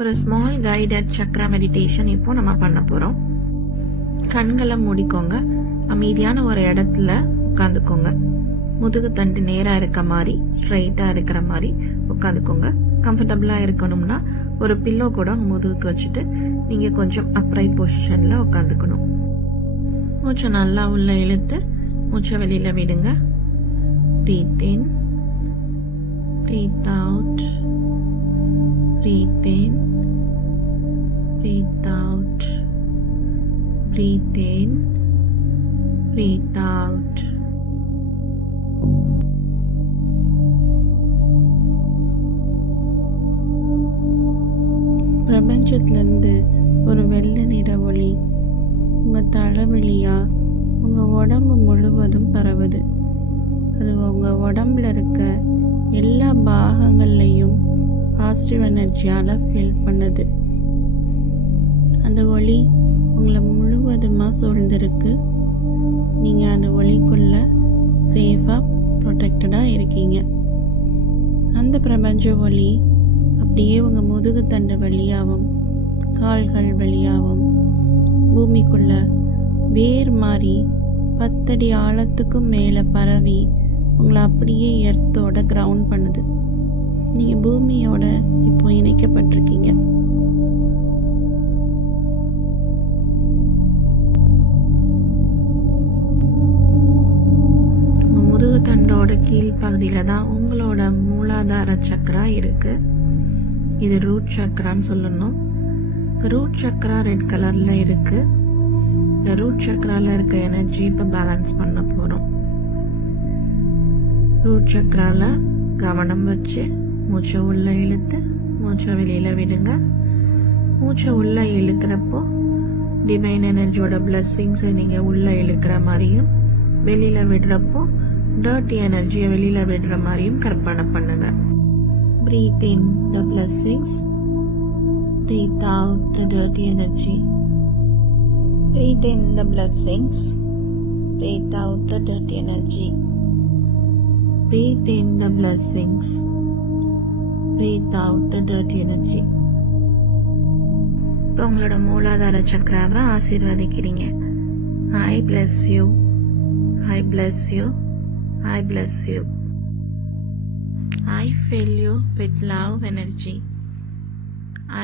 ஒரு small guided Chakra meditation இப்போ நம்ம பண்ண போகிறோம். கண்களை மூடிக்கோங்க. அமைதியான ஒரு இடத்துல உட்காந்துக்கோங்க. முதுகு தண்டு நேராக இருக்க மாதிரி, ஸ்ட்ரைட்டாக இருக்கிற மாதிரி உட்காந்துக்கோங்க. கம்ஃபர்டபுளாக இருக்கணும்னா ஒரு பில்லோ கூட முதுகுக்கு வச்சுட்டு நீங்கள் கொஞ்சம் அப்ரைட் பொசிஷனில் உட்காந்துக்கணும். மூச்சை நல்லா உள்ள இழுத்து மூச்சை வெளியில் விடுங்க. Breathe in, breathe out, breathe in, breathe out, breathe in, breathe out. பிரபஞ்சத்திலிருந்து ஒரு வெள்ளை நிற ஒளி உங்கள் தலைவலியா உங்கள் உடம்பு முழுவதும் பரவுது. அது உங்கள் உடம்புல இருக்க எல்லா பாகங்கள்லையும் பாசிட்டிவ் எனர்ஜியால் ஃபீல் பண்ணுது. அந்த ஒளி உங்களை முழுவதுமாக சூழ்ந்திருக்கு. நீங்கள் அந்த ஒளிக்குள்ளே சேஃபாக ப்ரொடெக்டடாக இருக்கீங்க. அந்த பிரபஞ்ச ஒளி அப்படியே உங்கள் முதுகுத்தண்டு வழியாகவும் கால்கள் வழியாகவும் பூமிக்குள்ள வேர் மாதிரி 10 அடி ஆழத்துக்கும் மேலே பரவி உங்களை அப்படியே எர்த்தோட கிரவுண்ட் பண்ணுது. நீங்கள் பூமியோட இப்போ இணைக்கப்பட்டிருக்கீங்க. முதுகு தண்டோட கீழ்ப்பகுதியில் தான் உங்களோட மூலாதார சக்கரா இருக்கு. இது ரூட் சக்கரான்னு சொல்லணும். ரூட் சக்கரா ரெட் கலர்ல இருக்கு. இந்த ரூட் சக்கரால இருக்க எனர்ஜி இப்போ பேலன்ஸ் பண்ண போறோம். ரூட் சக்கரால கவனம் வச்சு மூச்சை உள்ள இழுத்து மூச்சை வெளியில விடுங்க. மூச்சை உள்ள இழுக்கிறப்போ டிவைன் எனர்ஜியோட பிளெஸ்ஸிங்ஸை நீங்க உள்ள இழுக்கிற மாதிரியும், வெளியில விடுறப்போ டர்ட்டி எனர்ஜியை வெளியில விடுற மாதிரியும் கற்பனை பண்ணுங்க. Breathe in the blessings, breathe out the dirty energy. Breathe in the blessings, breathe out the dirty energy. Breathe in the blessings, breathe out the dirty energy. இப்போ உங்களோட மூலாதார சக்கராவை ஆசீர்வதிக்கிறீங்க. I bless you, I bless you, I bless you. I fill you with love energy.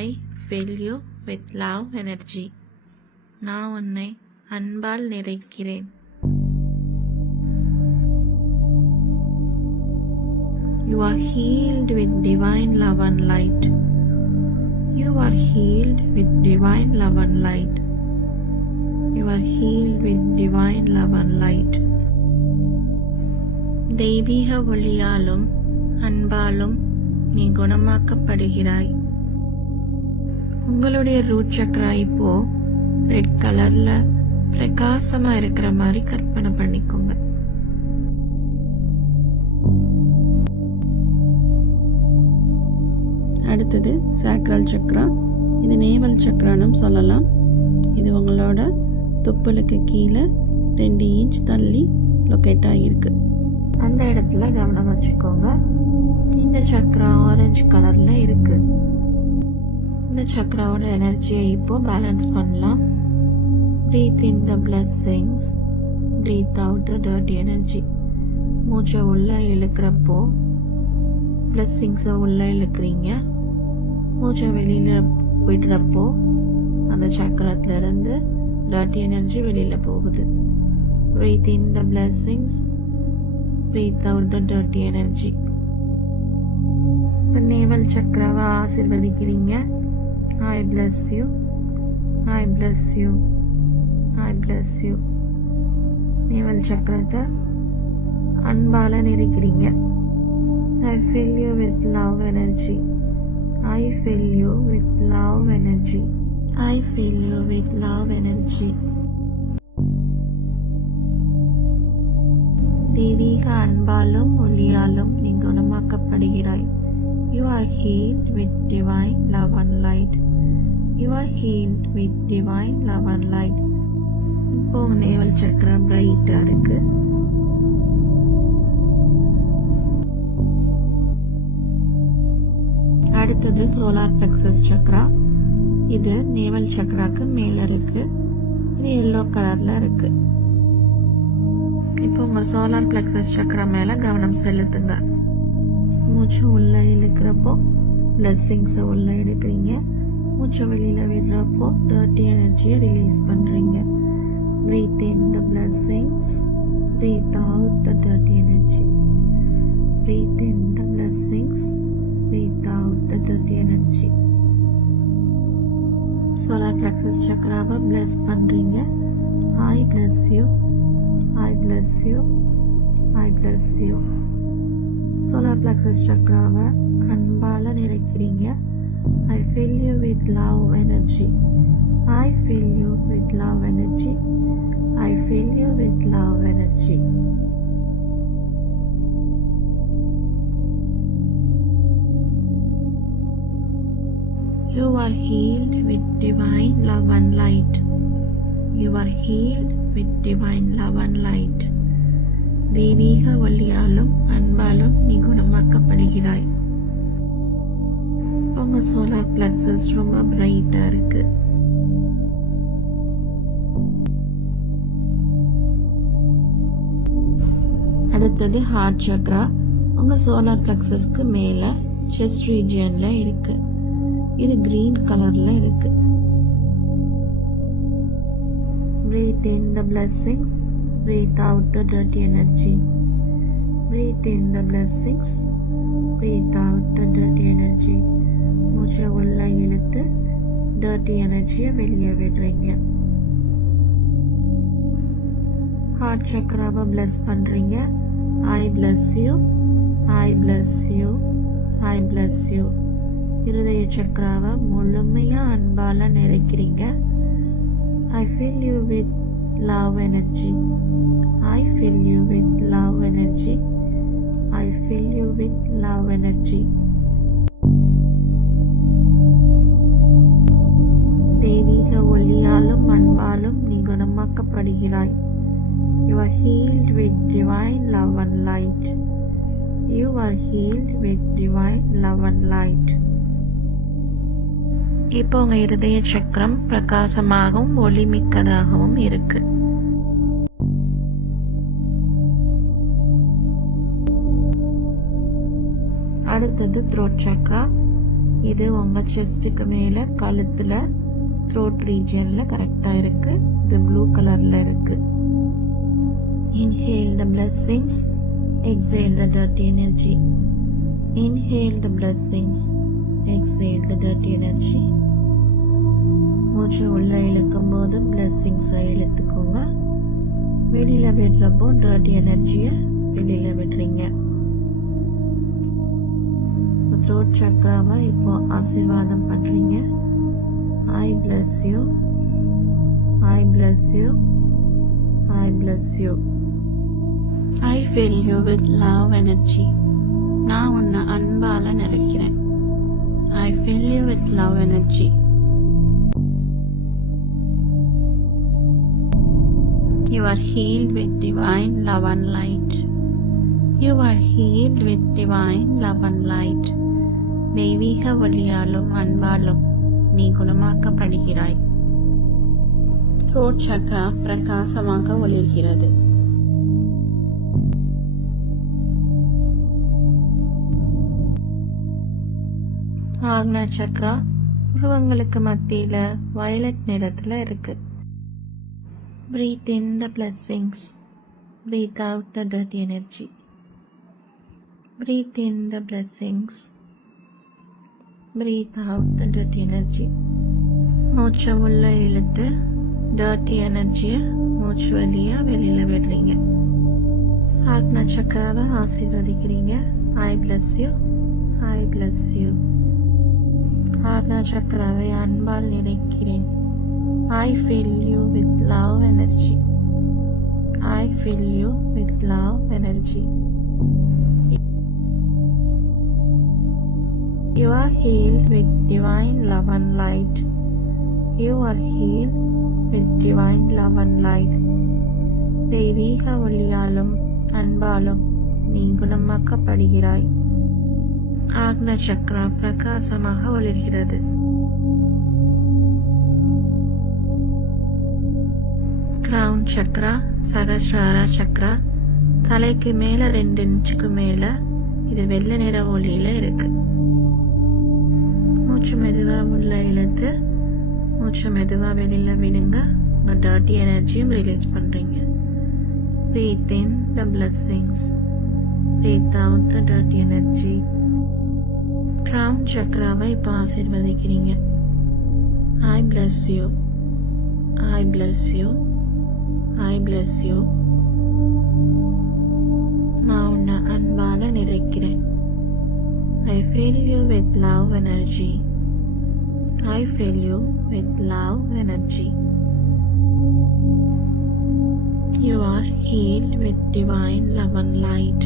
I fill you with love energy. நான் உன்னை அன்பால் நிறைக்கிறேன். You are healed with divine love and light. You are healed with divine love and light. You are healed with divine love and light. தெய்வீக ஒளியாலும் அன்பாலும் நீ குணமாக்கப்படுகிறாய். உங்களுடைய root சக்கரா இப்போ red கலர்ல பிரகாசமா இருக்கிற மாதிரி கற்பனை பண்ணிக்கோங்க. அடுத்தது சாக்ரல் சக்ரா. இது நேவல் சக்ரானும் சொல்லலாம். இது உங்களோட தொப்புளுக்கு கீழே 2 இன்ச் தள்ளி லொக்கேட் ஆகியிருக்கு. அந்த இடத்துல கவனம் வச்சுக்கோங்க. இந்த சக்ரா ஆரஞ்சு கலர்ல இருக்கு. இந்த சக்ராவோட எனர்ஜியை இப்போ பேலன்ஸ் பண்ணலாம். Breathe in the blessings, breathe out the dirty energy. மூச்சை உள்ள இழுக்கிறப்போ பிளெஸ்ஸிங்ஸை உள்ள இழுக்கிறீங்க. மூச்சை வெளியில விடுறப்போ அந்த சக்கரத்துல இருந்து டர்ட்டி எனர்ஜி வெளியில போகுது. Breathe in the blessings, breathe out the dirty energy. Navel சக்கராவை ஆசீர்வதிக்கிறீங்க. I bless you, I bless you, I bless you. Navel சக்கரத்தை அன்பால நிறைக்கிறீங்க. I fill you with love energy. I fill you with love energy. I fill you with love energy. தெய்வீக அன்பாலும் ஒளியாலும் நீ குணமாக்கப்படுகிறாய். You are healed with divine love and light. You are healed with divine love and light. இப்போ naval சக்கரா பிரைட்டா இருக்கு. அடுத்தது solar plexus Chakra. இது naval சக்ராக்கு மேல இருக்கு. இது எல்லோ கலர்ல இருக்கு. இப்போ உங்க சோலார் பிளெக்ஸஸ் சக்ரா மேல கவனம் செலுத்துங்க. மூச்சு உள்ள இழுக்கிறப்போ பிளெஸ்ஸிங்ஸ் உள்ள எடுக்கிறீங்க. மூச்சு வெளியில விடுறப்போ டர்ட்டி எனர்ஜியை ரிலீஸ் பண்றீங்க. Breathe in the blessings, breathe out the dirty energy. Breathe in the blessings, breathe out the dirty energy. Solar plexus chakraவை bless பண்றீங்க. I bless you, I bless you, I bless you. Solar plexus chakraவை அன்பால நிறைக்கிறீங்க. I fill you with love energy. I fill you with love energy. I fill you with love energy. You are healed with divine love and light. You are healed with divine love and light. தெய்வீக ஒளியாலும் அன்பாலும் நீ குணமாக்கப்படுகிறாய். உங்க solar plexus ரொம்ப பிரைட்டா இருக்கு. அடுத்தது heart Chakra. உங்க solar பிளெக்ஸஸ்க்கு மேல chest ரீஜியன்ல இருக்கு. இது கிரீன் கலர்ல இருக்கு. Breathe in the blessings, breathe out the dirty energy. Breathe in the blessings, breathe out the dirty energy. மூச்சை உள்ள இழுத்து dirty எனர்ஜியை வெளியே விடுறீங்க. ஹார்ட் சக்ராவை bless பண்றீங்க. I bless you, I bless you, I bless you. இருதய சக்ராவை முழுமையா அன்பால நிறைக்கிறீங்க. I fill you with love energy. I fill you with love energy. I fill you with love energy. தெய்வீக ஒளியாலும் அன்பாலும் நீ குணமாக்கப்படுகிறாய். You are healed with divine love and light. You are healed with divine love and light. இப்போ உங்க இருதய சக்கரம் பிரகாசமாகவும் ஒளிமிக்கதாகவும் இருக்கு. அடுத்தது throat Chakra. இது உங்க செஸ்டுக்கு மேல கழுத்துல த்ரோட் ரீஜியன்ல கரெக்டா இருக்கு. இது ப்ளூ கலர்ல இருக்கு. Inhale the blessings, exhale the dirty energy. Inhale the blessings, exhale the dirty energy. மூச்சு உள்ள இழுக்கும் போது பிளெஸ்ஸிங்ஸை இழுத்துக்கோங்க. வெளியில விடுறப்போ டர்ட்டி எனர்ஜியை வெளியில விடுறீங்க. த்ரோட் சக்ராவை இப்போ ஆசீர்வாதம் பண்றீங்க. I bless you, I bless you, I bless you. I fill you with love energy. நான் உன்னை அன்பால நிறைக்கிறேன். I fill you with love energy. You are healed with divine love and light. You are healed with divine love and light. தெய்வீக ஒளியாலும் அன்பாலும் நீ குணமாக்கப்படுகிறாய். Throat Chakra பிரகாசமாக ஒளிர்கிறது. ஆக்னா சக்ரா உருவங்களுக்கு மத்தியில violet நிறத்துல இருக்கு. Breathe in the blessings, breathe out the dirty energy. Breathe in the blessings, breathe out the dirty energy. மூச்சை உள்ள இழுத்து dirty எனர்ஜியை மூச்சு வழியா வெளியில விடுறீங்க. ஆக்னா சக்கராவை ஆசீர்வதிக்கிறீங்க. I bless you, I bless you. ஆக்னா சக்கராவை அன்பால் நிறைக்கிறேன். I fill you with love energy. I fill you with love energy. You are healed with divine love and light. You are healed with divine love and light. தெய்வீக ஒளியாலும் அன்பாலும் நீ குணமாக்கப்படுகிறாய். ஆக்ன சக்ரா பிரகாசமாக ஒளிர்கிறது. Crown Chakra, சகஸ்ராரா Chakra, தலைக்கு மேல 2 இன்ச்சுக்கு மேல இது வெள்ளை நிற ஒளியில இருக்கு. மூச்சு மெதுவா உள்ள இழுத்து மூச்சு மெதுவா வெளியில விடுங்க. உங்க டர்ட்டி எனர்ஜியும் ரிலீஸ் பண்றீங்க. Breathe in the blessings. Breathe out the dirty energy. Crown சக்ராவை இப்போ ஆசீர்வதிக்கிறீங்க. I bless you. I bless you. I bless you. நான் உன்னை அன்பால நிறைக்கிறேன். I fill you with love energy. I fill you with love energy. You are healed with divine love and light.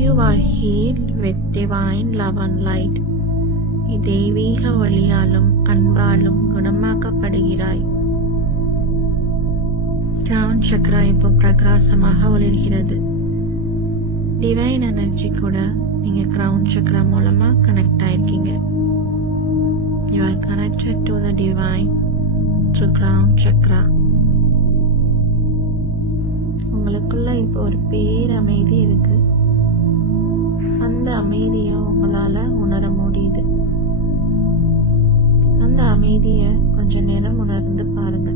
You are healed with divine love and light. தெய்வீக ஒளியாலும் அன்பாலும் குணமாக்கப்படுகிறாய். Crown Chakra இப்போ பிரகாசமாக ஒளிர்கிறது. Divine energy கூட நீங்க crown Chakra மூலமா connect ஆயிருக்கீங்க. You are connected to the divine through crown chakra. உங்களுக்குள்ள இப்போ ஒரு பேரமைதி இருக்கு. அந்த அமைதியை உங்களால உணர முடியுது. அந்த அமைதியை கொஞ்ச நேரம் உணர்ந்து பாருங்க.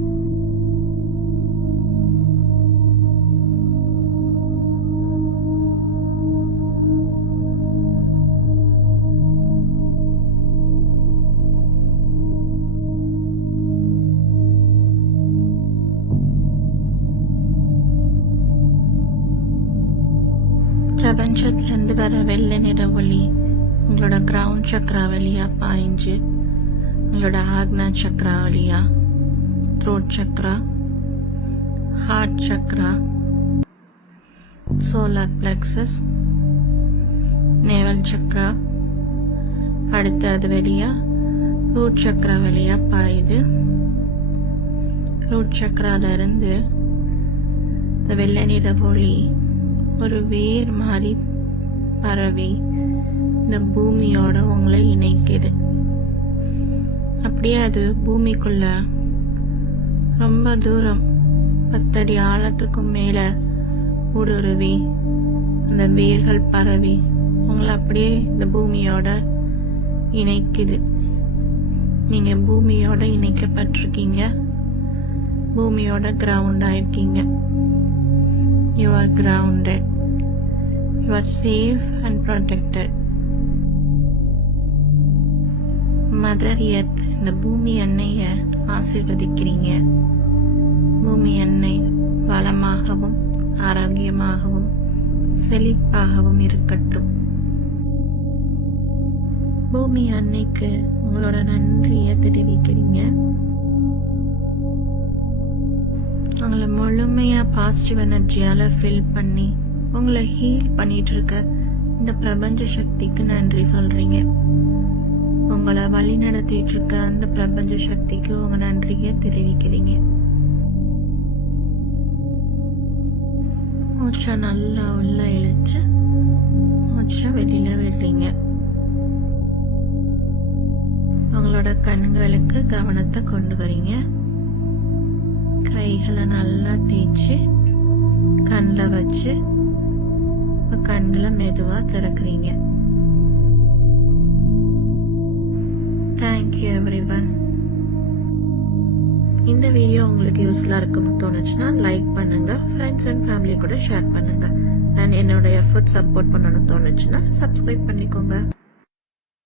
பிரபஞ்சத்திலிருந்து வர வெள்ளை நிற ஒளி உங்களோட கிரவுன் சக்ரா வழியா பாய்ஞ்சு உங்களோட ஆக்னா சக்ரா வழியா, throat chakra, heart chakra, solar plexus, navel chakra, அடுத்து அது வழியா ரூட் சக்ரா வழியா பாயுது. ரூட் சக்ரால இருந்து இந்த வெள்ளை நிற ஒளி ஒரு வேர் மாதிரி பரவி இந்த பூமியோட உங்களை இணைக்குது. அப்படியே அது பூமிக்குள்ள ரொம்ப தூரம் 10 அடி ஆழத்துக்கும் மேல ஊடுருவி அந்த வேர்கள் பரவி உங்களை அப்படியே இந்த பூமியோட இணைக்குது. நீங்க பூமியோட இணைக்கப்பட்டிருக்கீங்க. பூமியோட கிரவுண்ட் ஆயிருக்கீங்க. You are grounded. You are safe and protected. Mother earth இந்த பூமி அன்னைய ஆசீர்வதிக்கிறீங்க. பூமி அன்னை வளமாகவும் ஆரோக்கியமாகவும் செழிப்பாகவும் இருக்கட்டும். பூமி அன்னைக்கு உங்களோட நன்றியை தெரிவிக்கிறீங்க. உங்களை முழுமையா பாசிட்டிவ் எனர்ஜியால ஃபில் பண்ணி உங்களை ஹீல் பண்ணிட்டு இருக்க இந்த பிரபஞ்ச சக்திக்கு நன்றி சொல்றீங்க. உங்களை வழி நடத்திட்டு இருக்க அந்த பிரபஞ்ச சக்திக்கு உங்க நன்றியை தெரிவிக்கிறீங்க. மூச்சை நல்லா உள்ள இழுத்து மூச்சை வெளியில விடுறீங்க. உங்களோட கண்களுக்கு கவனத்தை கொண்டு வரீங்க. கைகளை நல்லா தேய்ச்சி கண்ணில் வச்சு கண்களை மெதுவா திறக்கிறீங்க. Thank you everyone. இந்த வீடியோ உங்களுக்கு யூஸ்ஃபுல்லா இருக்கும்னு தோணுச்சுன்னா லைக் பண்ணுங்க, ஃப்ரெண்ட்ஸ் அண்ட் ஃபேமிலி கூட ஷேர் பண்ணுங்க. அண்ட் என்னோட எஃபர்ட் சப்போர்ட் பண்ணணும்னு தோணுச்சுன்னா சப்ஸ்கிரைப் பண்ணிக்கோங்க.